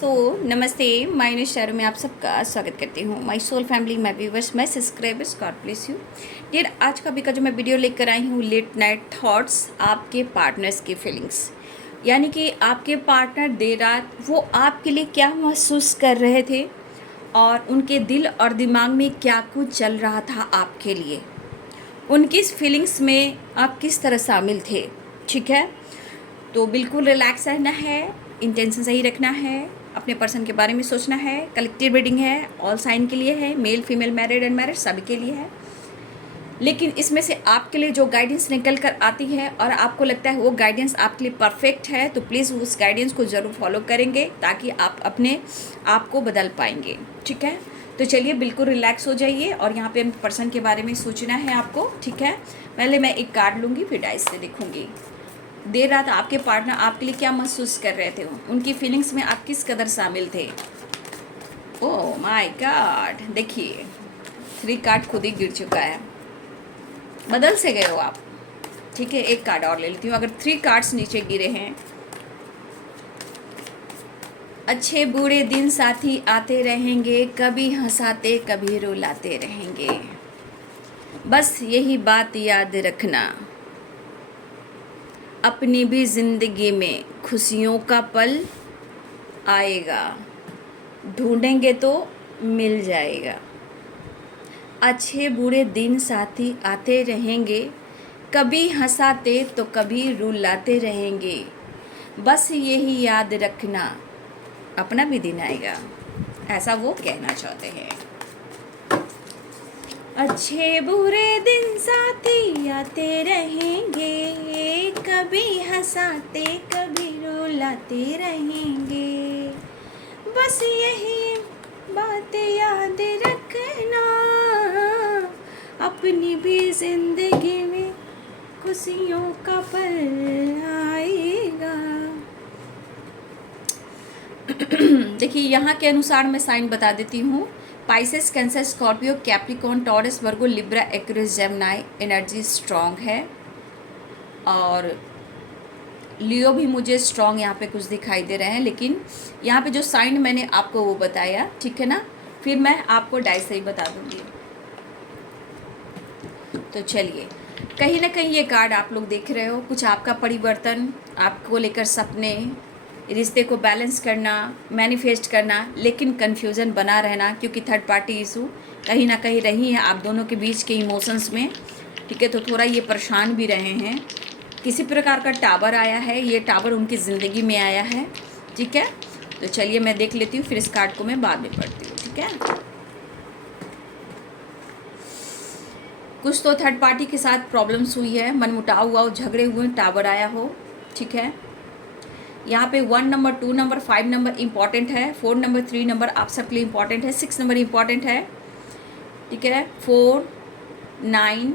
दोस्तों नमस्ते, my new शहर में आप सबका स्वागत करती हूँ। My soul family, my viewers, my subscribers, God bless you dear. आज का जो मैं वीडियो लेकर आई हूँ, लेट नाइट थॉट्स, आपके पार्टनर्स की फीलिंग्स। यानी कि आपके पार्टनर देर रात वो आपके लिए क्या महसूस कर रहे थे और उनके दिल और दिमाग में क्या कुछ चल रहा था आपके लिए, उनकी फीलिंग्स में आप किस तरह शामिल थे। ठीक है, तो बिल्कुल रिलैक्स रहना है, इंटेंशन सही रखना है, अपने पर्सन के बारे में सोचना है। कलेक्टिव रीडिंग है, ऑल साइन के लिए है, मेल फीमेल मैरिड अनमैरिड सभी के लिए है। लेकिन इसमें से आपके लिए जो गाइडेंस निकल कर आती है और आपको लगता है वो गाइडेंस आपके लिए परफेक्ट है, तो प्लीज़ उस गाइडेंस को ज़रूर फॉलो करेंगे ताकि आप अपने आप को बदल पाएंगे। ठीक है, तो चलिए बिल्कुल रिलैक्स हो जाइए और यहाँ पे पर्सन के बारे में सोचना है आपको। ठीक है, पहले मैं एक कार्ड लूँगी, फिर डाइस से लिखूँगी। देर रात आपके पार्टनर आपके लिए क्या महसूस कर रहे थे, उनकी फीलिंग्स में आप किस कदर शामिल थे। ओह माय गॉड, देखिए 3 कार्ड खुद ही गिर चुका है, बदल से गए हो आप। ठीक है, एक कार्ड और ले लेती हूँ। अगर 3 कार्ड्स नीचे गिरे हैं, अच्छे बुरे दिन साथी आते रहेंगे, कभी हंसाते कभी रुलाते रहेंगे, बस यही बात याद रखना, अपनी भी ज़िंदगी में खुशियों का पल आएगा, ढूंढेंगे तो मिल जाएगा। अच्छे बुरे दिन साथी आते रहेंगे, कभी हंसाते तो कभी रुलाते रहेंगे, बस यही याद रखना, अपना भी दिन आएगा, ऐसा वो कहना चाहते हैं। अच्छे बुरे दिन साथी आते रहेंगे, कभी हंसाते कभी रुलाते रहेंगे, बस यही बात याद रखना, अपनी भी जिंदगी में खुशियों का पल आएगा। देखिए यहाँ के अनुसार मैं साइन बता देती हूँ। Pisces, Cancer, Scorpio, Capricorn, Taurus, Virgo, Libra, Aquarius, Gemini energy strong है और लियो भी मुझे स्ट्रॉन्ग यहाँ पे कुछ दिखाई दे रहे हैं। लेकिन यहाँ पे जो साइन मैंने आपको वो बताया, ठीक है ना, फिर मैं आपको डाइस से ही बता दूँगी। तो चलिए, कहीं ना कहीं ये कार्ड आप लोग देख रहे हो, कुछ आपका परिवर्तन, आपको लेकर सपने, रिश्ते को बैलेंस करना, मैनिफेस्ट करना, लेकिन कन्फ्यूज़न बना रहना, क्योंकि थर्ड पार्टी इशू कहीं ना कहीं रही है आप दोनों के बीच के इमोशंस में। ठीक है, तो थोड़ा ये परेशान भी रहे हैं। किसी प्रकार का टावर आया है, ये टावर उनकी ज़िंदगी में आया है। ठीक है, तो चलिए मैं देख लेती हूँ, फिर इस कार्ड को मैं बाद में पढ़ती हूँ। ठीक है, कुछ तो थर्ड पार्टी के साथ प्रॉब्लम्स हुई है, मनमुटाव हुआ हो, झगड़े हुए, टावर आया हो। ठीक है, यहाँ पे 1 नंबर, 2 नंबर, 5 नंबर इम्पॉर्टेंट है, 4 नंबर, 3 नंबर आप सबके लिए इम्पॉर्टेंट है, 6 नंबर इम्पॉर्टेंट है। ठीक है, 4, 9,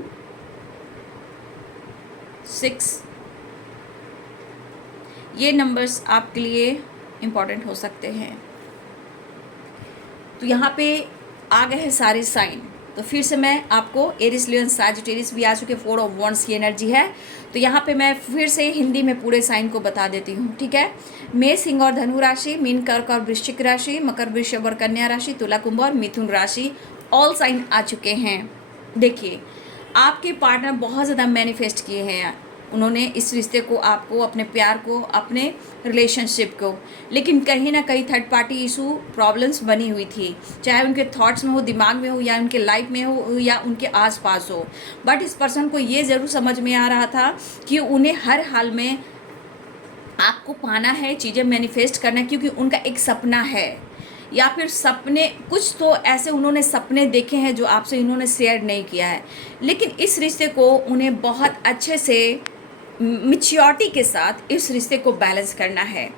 6 ये नंबर्स आपके लिए इम्पॉर्टेंट हो सकते हैं। तो यहाँ पे आ गए हैं सारे साइन। तो फिर से मैं आपको एरिस, लियो, सैजिटेरियस भी आ चुके, 4 ऑफ वॉन्ड्स की एनर्जी है। तो यहाँ पे मैं फिर से हिंदी में पूरे साइन को बता देती हूँ। ठीक है, मेष, सिंह और धनु राशि, मीन, कर्क और वृश्चिक राशि, मकर, वृषभ और कन्या राशि, तुला, कुंभ और मिथुन राशि, ऑल साइन आ चुके हैं। देखिए, आपके पार्टनर बहुत ज़्यादा मैनिफेस्ट किए हैं, उन्होंने इस रिश्ते को, आपको, अपने प्यार को, अपने रिलेशनशिप को, लेकिन कहीं ना कहीं थर्ड पार्टी इशू प्रॉब्लम्स बनी हुई थी, चाहे उनके थॉट्स में हो, दिमाग में हो, या उनके लाइफ में हो, या उनके आसपास हो। बट इस पर्सन को ये ज़रूर समझ में आ रहा था कि उन्हें हर हाल में आपको पाना है, चीज़ें मैनिफेस्ट करना है, क्योंकि उनका एक सपना है, या फिर सपने कुछ तो ऐसे उन्होंने सपने देखे हैं जो आपसे इन्होंने शेयर नहीं किया है। लेकिन इस रिश्ते को उन्हें बहुत अच्छे से मैच्योरिटी के साथ इस रिश्ते को बैलेंस करना है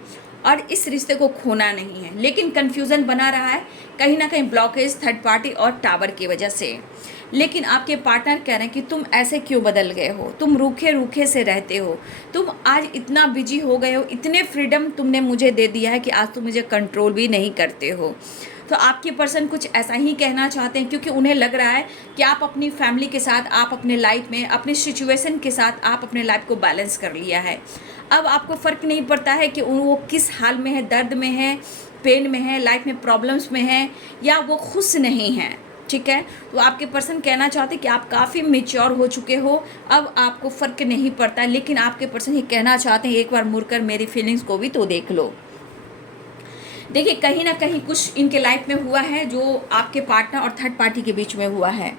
और इस रिश्ते को खोना नहीं है। लेकिन कन्फ्यूज़न बना रहा है, कहीं ना कहीं ब्लॉकेज थर्ड पार्टी और टावर की वजह से। लेकिन आपके पार्टनर कह रहे हैं कि तुम ऐसे क्यों बदल गए हो, तुम रूखे रूखे से रहते हो, तुम आज इतना बिजी हो गए हो, इतने फ्रीडम तुमने मुझे दे दिया है कि आज तुम मुझे कंट्रोल भी नहीं करते हो। तो आपके पर्सन कुछ ऐसा ही कहना चाहते हैं, क्योंकि उन्हें लग रहा है कि आप अपनी फैमिली के साथ, आप अपने लाइफ में, अपनी सिचुएशन के साथ आप अपने लाइफ को बैलेंस कर लिया है। अब आपको फ़र्क नहीं पड़ता है कि वो किस हाल में है, दर्द में है, पेन में है, लाइफ में प्रॉब्लम्स में है, या वो खुश नहीं है, ठीक है। तो आपके पर्सन कहना चाहते हैं कि आप काफ़ी मेच्योर हो चुके हो, अब आपको फ़र्क नहीं पड़ता, लेकिन आपके पर्सन ये कहना चाहते हैं एक बार मुड़कर मेरी फीलिंग्स को भी तो देख लो। देखिए कहीं ना कहीं कुछ इनके लाइफ में हुआ है जो आपके पार्टनर और थर्ड पार्टी के बीच में हुआ है।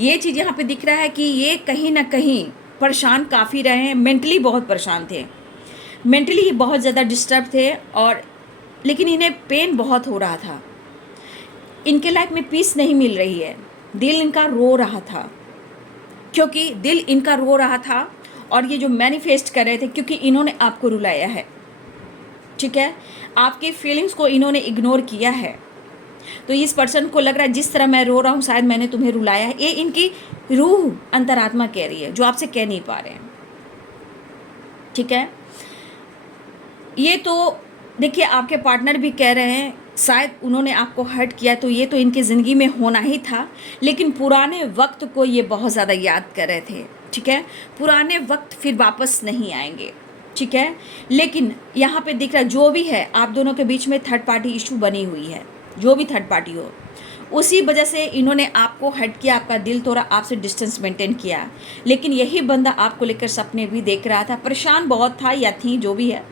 ये चीज़ यहाँ पे दिख रहा है कि ये कहीं ना कहीं परेशान काफ़ी रहे हैं, मेंटली बहुत परेशान थे, मेंटली बहुत ज़्यादा डिस्टर्ब थे, और लेकिन इन्हें पेन बहुत हो रहा था, इनके लाइफ में पीस नहीं मिल रही है, दिल इनका रो रहा था, क्योंकि दिल इनका रो रहा था, और ये जो मैनिफेस्ट कर रहे थे क्योंकि इन्होंने आपको रुलाया है, ठीक है, आपकी फीलिंग्स को इन्होंने इग्नोर किया है। तो इस पर्सन को लग रहा है जिस तरह मैं रो रहा हूँ शायद मैंने तुम्हें रुलाया है, ये इनकी रूह अंतरात्मा कह रही है जो आपसे कह नहीं पा रहे हैं, ठीक है। ये तो देखिए आपके पार्टनर भी कह रहे हैं शायद उन्होंने आपको हर्ट किया, तो ये तो इनकी ज़िंदगी में होना ही था, लेकिन पुराने वक्त को ये बहुत ज़्यादा याद कर रहे थे, ठीक है। पुराने वक्त फिर वापस नहीं आएंगे, ठीक है। लेकिन यहाँ पे दिख रहा है जो भी है आप दोनों के बीच में थर्ड पार्टी इशू बनी हुई है, जो भी थर्ड पार्टी हो, उसी वजह से इन्होंने आपको हर्ट किया, आपका दिल तोड़ा, आपसे डिस्टेंस मेंटेन किया। लेकिन यही बंदा आपको लेकर सपने भी देख रहा था, परेशान बहुत था या थी, जो भी है,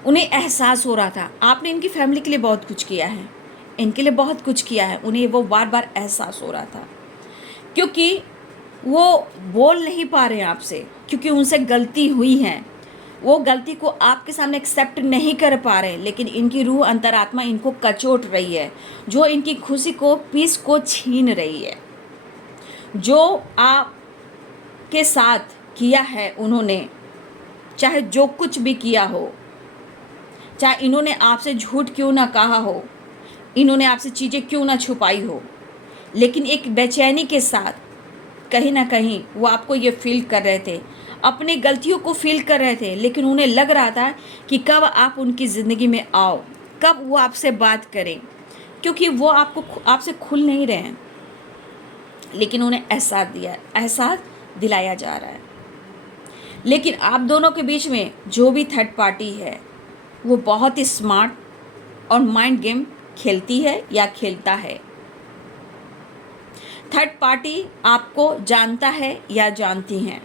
उन्हें एहसास हो रहा था आपने इनकी फैमिली के लिए बहुत कुछ किया है, इनके लिए बहुत कुछ किया है, उन्हें वो बार बार एहसास हो रहा था, क्योंकि वो बोल नहीं पा रहे हैं आपसे, क्योंकि उनसे गलती हुई है, वो गलती को आपके सामने एक्सेप्ट नहीं कर पा रहे, लेकिन इनकी रूह अंतरात्मा इनको कचोट रही है, जो इनकी खुशी को, पीस को छीन रही है। जो आपके साथ किया है उन्होंने, चाहे जो कुछ भी किया हो, चाहे इन्होंने आपसे झूठ क्यों ना कहा हो, इन्होंने आपसे चीज़ें क्यों ना छुपाई हो, लेकिन एक बेचैनी के साथ कहीं ना कहीं वो आपको ये फील कर रहे थे, अपनी गलतियों को फील कर रहे थे, लेकिन उन्हें लग रहा था कि कब आप उनकी ज़िंदगी में आओ, कब वो आपसे बात करें, क्योंकि वो आपसे खुल नहीं रहे हैं, लेकिन उन्हें एहसास दिलाया जा रहा है। लेकिन आप दोनों के बीच में जो भी थर्ड पार्टी है वो बहुत ही स्मार्ट और माइंड गेम खेलती है या खेलता है। थर्ड पार्टी आपको जानता है या जानती हैं,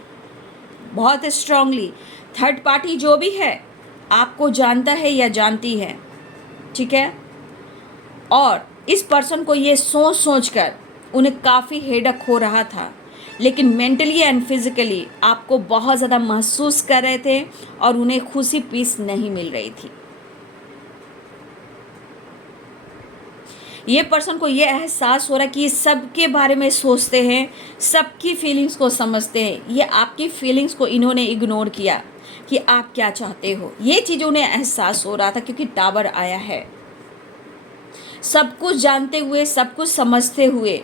बहुत स्ट्रांगली थर्ड पार्टी जो भी है आपको जानता है या जानती है, ठीक है। और इस पर्सन को ये सोच कर उन्हें काफ़ी हेडक हो रहा था, लेकिन मेंटली एंड फिजिकली आपको बहुत ज़्यादा महसूस कर रहे थे और उन्हें खुशी पीस नहीं मिल रही थी। ये पर्सन को ये एहसास हो रहा है कि ये सबके बारे में सोचते हैं, सबकी फीलिंग्स को समझते हैं, ये आपकी फीलिंग्स को इन्होंने इग्नोर किया कि आप क्या चाहते हो, ये चीज़ उन्हें एहसास हो रहा था, क्योंकि टावर आया है। सब कुछ जानते हुए, सब कुछ समझते हुए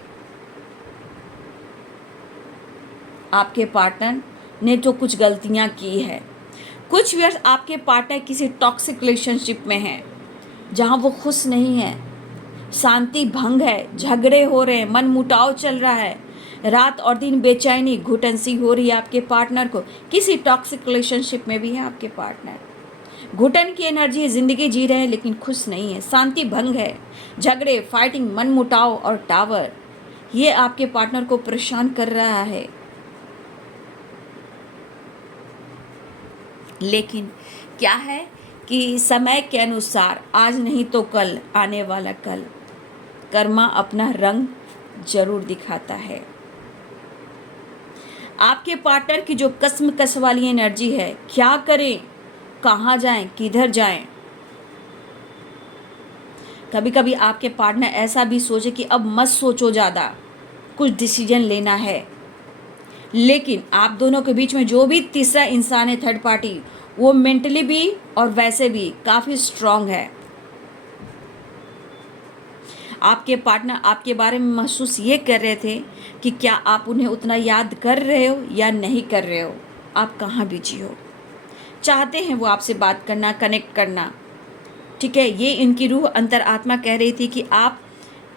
आपके पार्टनर ने तो कुछ गलतियां की है। कुछ व्यर्थ आपके पार्टनर किसी टॉक्सिक रिलेशनशिप में हैं जहां वो खुश नहीं है, शांति भंग है, झगड़े हो रहे हैं, मन मुटाव चल रहा है, रात और दिन बेचैनी, घुटन सी हो रही है आपके पार्टनर को। किसी टॉक्सिक रिलेशनशिप में भी है आपके पार्टनर, घुटन की एनर्जी, ज़िंदगी जी रहे हैं लेकिन खुश नहीं है, शांति भंग है, झगड़े, फाइटिंग, मन मुटाव और टावर, ये आपके पार्टनर को परेशान कर रहा है। लेकिन क्या है कि समय के अनुसार आज नहीं तो कल, आने वाला कल कर्मा अपना रंग जरूर दिखाता है। आपके पार्टनर की जो कसम वाली एनर्जी है, क्या करें, कहाँ जाएं, किधर जाएं। कभी कभी आपके पार्टनर ऐसा भी सोचे कि अब मत सोचो ज़्यादा, कुछ डिसीजन लेना है, लेकिन आप दोनों के बीच में जो भी तीसरा इंसान है, थर्ड पार्टी, वो मेंटली भी और वैसे भी काफ़ी स्ट्रांग है। आपके पार्टनर आपके बारे में महसूस ये कर रहे थे कि क्या आप उन्हें उतना याद कर रहे हो या नहीं कर रहे हो, आप कहाँ बिजी हो, चाहते हैं वो आपसे बात करना, कनेक्ट करना, ठीक है। ये इनकी रूह अंतरात्मा कह रही थी कि आप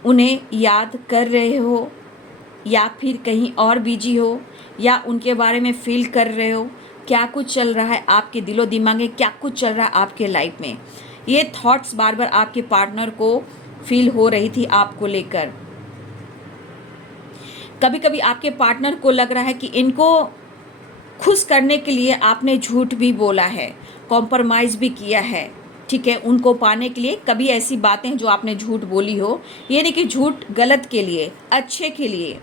उन्हें याद कर रहे हो या फिर कहीं और बिजी हो, या उनके बारे में फील कर रहे हो, क्या कुछ चल रहा है आपके दिलो दिमाग में, क्या कुछ चल रहा है आपके लाइफ में। ये थॉट्स बार बार आपके पार्टनर को फील हो रही थी आपको लेकर। कभी कभी आपके पार्टनर को लग रहा है कि इनको खुश करने के लिए आपने झूठ भी बोला है, कॉम्प्रोमाइज़ भी किया है, ठीक है, उनको पाने के लिए। कभी ऐसी बातें जो आपने झूठ बोली हो, ये नहीं कि झूठ गलत के लिए, अच्छे के लिए।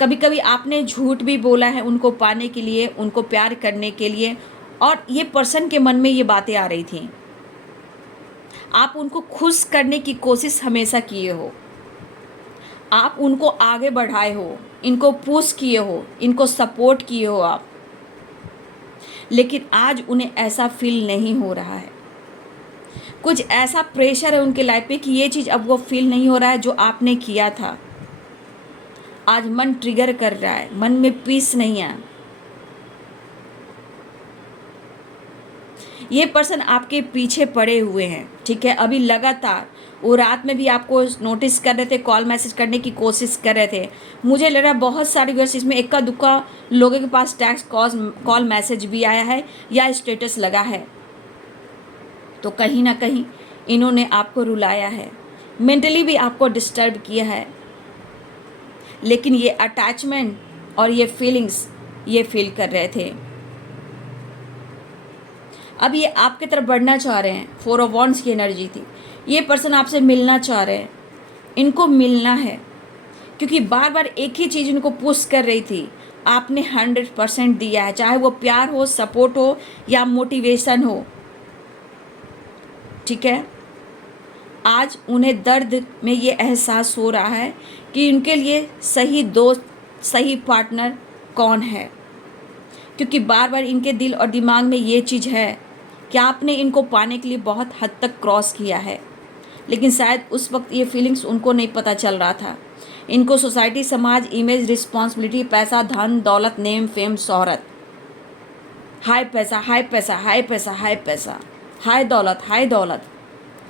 कभी कभी आपने झूठ भी बोला है उनको पाने के लिए, उनको प्यार करने के लिए, और ये पर्सन के मन में ये बातें आ रही थी। आप उनको खुश करने की कोशिश हमेशा किए हो, आप उनको आगे बढ़ाए हो, इनको पुश किए हो, इनको सपोर्ट किए हो आप, लेकिन आज उन्हें ऐसा फील नहीं हो रहा है। कुछ ऐसा प्रेशर है उनके लाइफ पे कि ये चीज़ अब वो फील नहीं हो रहा है जो आपने किया था। आज मन ट्रिगर कर रहा है, मन में पीस नहीं है। ये पर्सन आपके पीछे पड़े हुए हैं, ठीक है, अभी लगातार। वो रात में भी आपको नोटिस कर रहे थे, कॉल मैसेज करने की कोशिश कर रहे थे। मुझे लग रहा है बहुत सारी वर्ष इसमें इक्का दुक्का लोगों के पास टेक्स्ट कॉल मैसेज भी आया है या स्टेटस लगा है। तो कहीं ना कहीं इन्होंने आपको रुलाया है, मेंटली भी आपको डिस्टर्ब किया है, लेकिन ये अटैचमेंट और ये फीलिंग्स ये फील कर रहे थे। अब ये आपके तरफ बढ़ना चाह रहे हैं। 4 ऑफ वॉन्ड्स की एनर्जी थी। ये पर्सन आपसे मिलना चाह रहे हैं, इनको मिलना है, क्योंकि बार बार एक ही चीज़ इनको पुश कर रही थी। आपने 100% दिया है, चाहे वो प्यार हो, सपोर्ट हो या मोटिवेशन हो, ठीक है। आज उन्हें दर्द में ये एहसास हो रहा है कि उनके लिए सही दोस्त, सही पार्टनर कौन है, क्योंकि बार बार इनके दिल और दिमाग में ये चीज़ है कि आपने इनको पाने के लिए बहुत हद तक क्रॉस किया है, लेकिन शायद उस वक्त ये फीलिंग्स उनको नहीं पता चल रहा था। इनको सोसाइटी, समाज, इमेज, रिस्पॉन्सिबिलिटी, पैसा, धन, दौलत, नेम, फेम, शोहरत, हाय पैसा, हाय पैसा, हाय पैसा, हाय पैसा, हाय दौलत, हाय दौलत।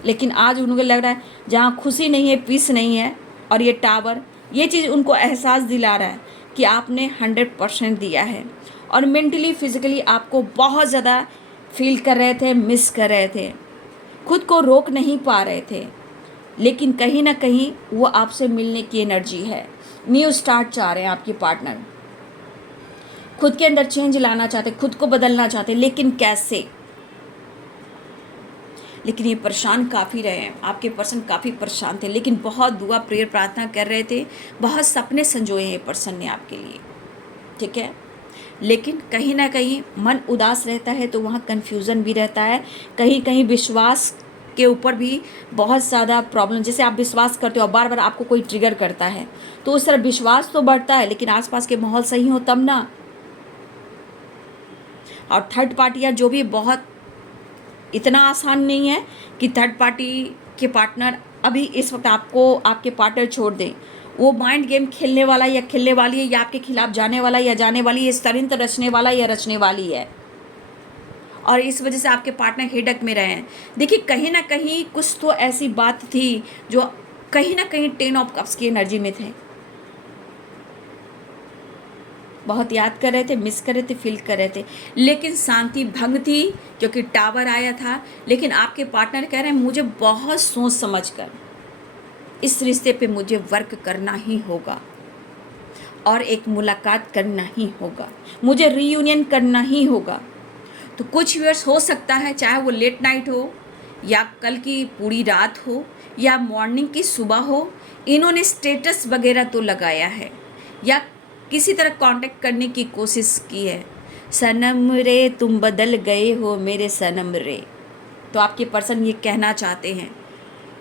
लेकिन आज उनको लग रहा है जहाँ खुशी नहीं है, पीस नहीं है, और ये टावर ये चीज़ उनको एहसास दिला रहा है कि आपने 100% दिया है, और मेंटली फिजिकली आपको बहुत ज़्यादा फील कर रहे थे, मिस कर रहे थे, खुद को रोक नहीं पा रहे थे, लेकिन कहीं ना कहीं वो आपसे मिलने की एनर्जी है। न्यू स्टार्ट चाह रहे हैं आपके पार्टनर, खुद के अंदर चेंज लाना चाहते, खुद को बदलना चाहते, लेकिन कैसे? लेकिन ये परेशान काफ़ी रहे हैं, आपके पर्सन काफ़ी परेशान थे, लेकिन बहुत दुआ, प्रेयर, प्रार्थना कर रहे थे, बहुत सपने संजोए हैं पर्सन ने आपके लिए, ठीक है। लेकिन कहीं ना कहीं मन उदास रहता है तो वहाँ कन्फ्यूज़न भी रहता है, कहीं कहीं विश्वास के ऊपर भी बहुत ज़्यादा प्रॉब्लम। जैसे आप विश्वास करते हो, बार बार आपको कोई ट्रिगर करता है, तो उस तरह विश्वास तो बढ़ता है, लेकिन आसपास के माहौल सही हो तब ना। और थर्ड पार्टी या जो भी, बहुत इतना आसान नहीं है कि थर्ड पार्टी के पार्टनर अभी इस वक्त आपको, आपके पार्टनर छोड़ दें। वो माइंड गेम खेलने वाला या खेलने वाली है, या आपके खिलाफ जाने वाला या जाने वाली है, षड्यंत्र रचने वाला या रचने वाली है, और इस वजह से आपके पार्टनर हिडक में रहे हैं। देखिए कहीं ना कहीं कुछ तो ऐसी बात थी जो कहीं ना कहीं 10 ऑफ कप्स की एनर्जी में थे, बहुत याद कर रहे थे, मिस कर रहे थे, फील कर रहे थे, लेकिन शांति भंग थी क्योंकि टावर आया था। लेकिन आपके पार्टनर कह रहे हैं मुझे बहुत सोच समझ कर इस रिश्ते पे मुझे वर्क करना ही होगा, और एक मुलाकात करना ही होगा, मुझे रीयूनियन करना ही होगा। तो कुछ व्यूअर्स हो सकता है, चाहे वो लेट नाइट हो या कल की पूरी रात हो या मॉर्निंग की सुबह हो, इन्होंने स्टेटस वगैरह तो लगाया है या किसी तरह कांटेक्ट करने की कोशिश की है। सनम रे तुम बदल गए हो मेरे सनम रे, तो आपके पर्सन ये कहना चाहते हैं,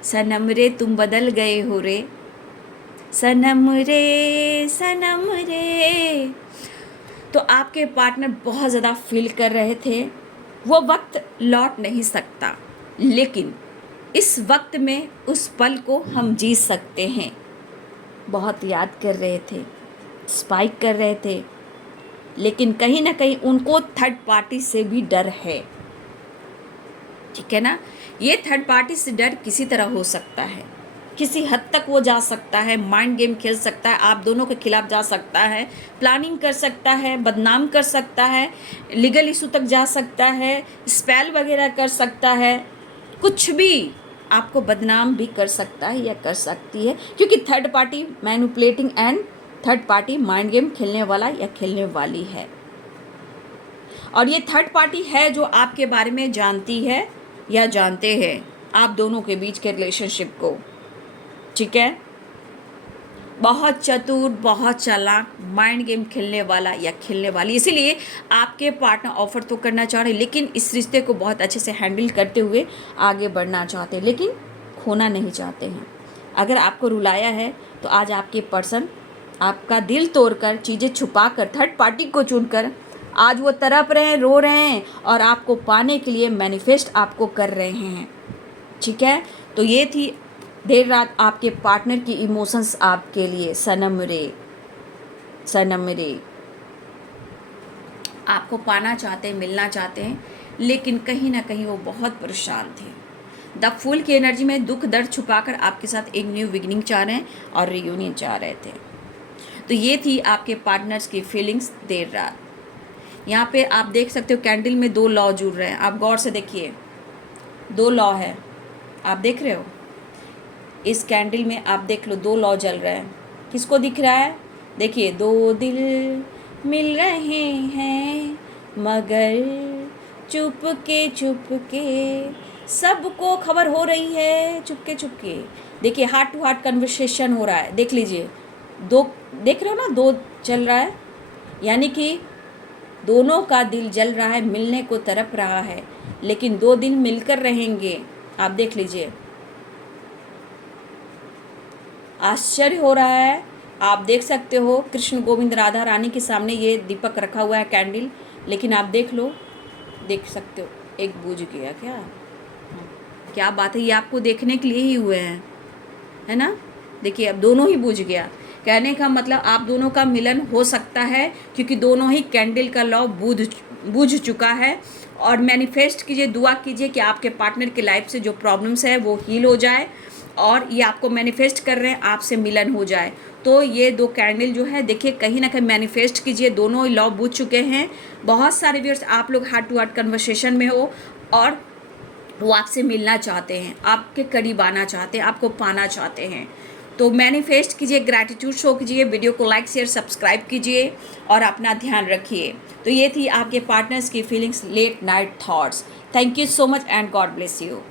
सनम रे तुम बदल गए हो रे, सनम रे सनम रे। तो आपके पार्टनर बहुत ज़्यादा फील कर रहे थे। वो वक्त लौट नहीं सकता, लेकिन इस वक्त में उस पल को हम जी सकते हैं। बहुत याद कर रहे थे, स्पाइक कर रहे थे, लेकिन कहीं ना कहीं उनको थर्ड पार्टी से भी डर है, ठीक है ना। ये थर्ड पार्टी से डर किसी तरह हो सकता है, किसी हद तक वो जा सकता है, माइंड गेम खेल सकता है, आप दोनों के खिलाफ जा सकता है, प्लानिंग कर सकता है, बदनाम कर सकता है, लीगल इशू तक जा सकता है, स्पेल वगैरह कर सकता है, कुछ भी आपको बदनाम भी कर सकता है या कर सकती है, क्योंकि third party manipulating and third party mind game खेलने वाला या खेलने वाली है। और ये थर्ड पार्टी है जो आपके बारे में जानती है या जानते हैं आप दोनों के बीच के रिलेशनशिप को, ठीक है। बहुत चतुर, बहुत चालाक, माइंड गेम खेलने वाला या खेलने वाली, इसीलिए आपके पार्टनर ऑफर तो करना चाह रहे हैं, लेकिन इस रिश्ते को बहुत अच्छे से हैंडल करते हुए आगे बढ़ना चाहते हैं, लेकिन खोना नहीं चाहते हैं। अगर आपको रुलाया है तो आज आपके पर्सन आपका दिल तोड़कर, चीज़ें छुपाकर, थर्ड पार्टी को चुनकर आज वो तड़प रहे हैं, रो रहे हैं और आपको पाने के लिए मैनिफेस्ट आपको कर रहे हैं, ठीक है। तो ये थी देर रात आपके पार्टनर की इमोशंस आपके लिए। सनम रे, सनम रे, आपको पाना चाहते हैं, मिलना चाहते हैं, लेकिन कहीं ना कहीं वो बहुत परेशान थे। द फूल की एनर्जी में दुख दर्द छुपाकर आपके साथ एक न्यू बिगिनिंग चाह रहे हैं और रियूनियन चाह रहे थे। तो ये थी आपके पार्टनर्स की फीलिंग्स देर रात। यहाँ पे आप देख सकते हो कैंडल में 2 लॉ जुड़ रहे हैं। आप गौर से देखिए, 2 लॉ है, आप देख रहे हो इस कैंडल में, आप देख लो 2 लॉ जल रहे हैं। किसको दिख रहा है? देखिए, 2 दिल मिल रहे हैं मगर चुपके चुपके, सबको खबर हो रही है चुपके चुपके। देखिए, हार्ट टू हार्ट कन्वर्सेशन हो रहा है, देख लीजिए। 2 देख रहे हो ना, 2 चल रहा है, यानी कि दोनों का दिल जल रहा है, मिलने को तड़प रहा है, लेकिन 2 दिल मिलकर रहेंगे। आप देख लीजिए, आश्चर्य हो रहा है। आप देख सकते हो कृष्ण गोविंद राधा रानी के सामने ये दीपक रखा हुआ है कैंडल, लेकिन आप देख लो, देख सकते हो एक बुझ गया। क्या बात है, ये आपको देखने के लिए ही हुए हैं, है ना। देखिए, अब दोनों ही बुझ गया। कहने का मतलब आप दोनों का मिलन हो सकता है, क्योंकि दोनों ही कैंडल का लॉ बुझ चुका है। और मैनिफेस्ट कीजिए, दुआ कीजिए कि आपके पार्टनर की लाइफ से जो प्रॉब्लम्स है वो हील हो जाए, और ये आपको मैनिफेस्ट कर रहे हैं आपसे मिलन हो जाए। तो ये 2 कैंडल जो है, देखिए कहीं ना कहीं मैनिफेस्ट कीजिए, दोनों ही लॉ बुझ चुके हैं। बहुत सारे व्यूअर्स आप लोग हार्ट टू हार्ट कन्वर्सेशन में हो और वो आपसे मिलना चाहते हैं, आपके करीब आना चाहते हैं, आपको पाना चाहते हैं। तो मैनिफेस्ट कीजिए, ग्रैटिट्यूड शो कीजिए, वीडियो को लाइक शेयर सब्सक्राइब कीजिए और अपना ध्यान रखिए। तो ये थी आपके पार्टनर्स की feelings, late night thoughts. Thank you so much and God bless you.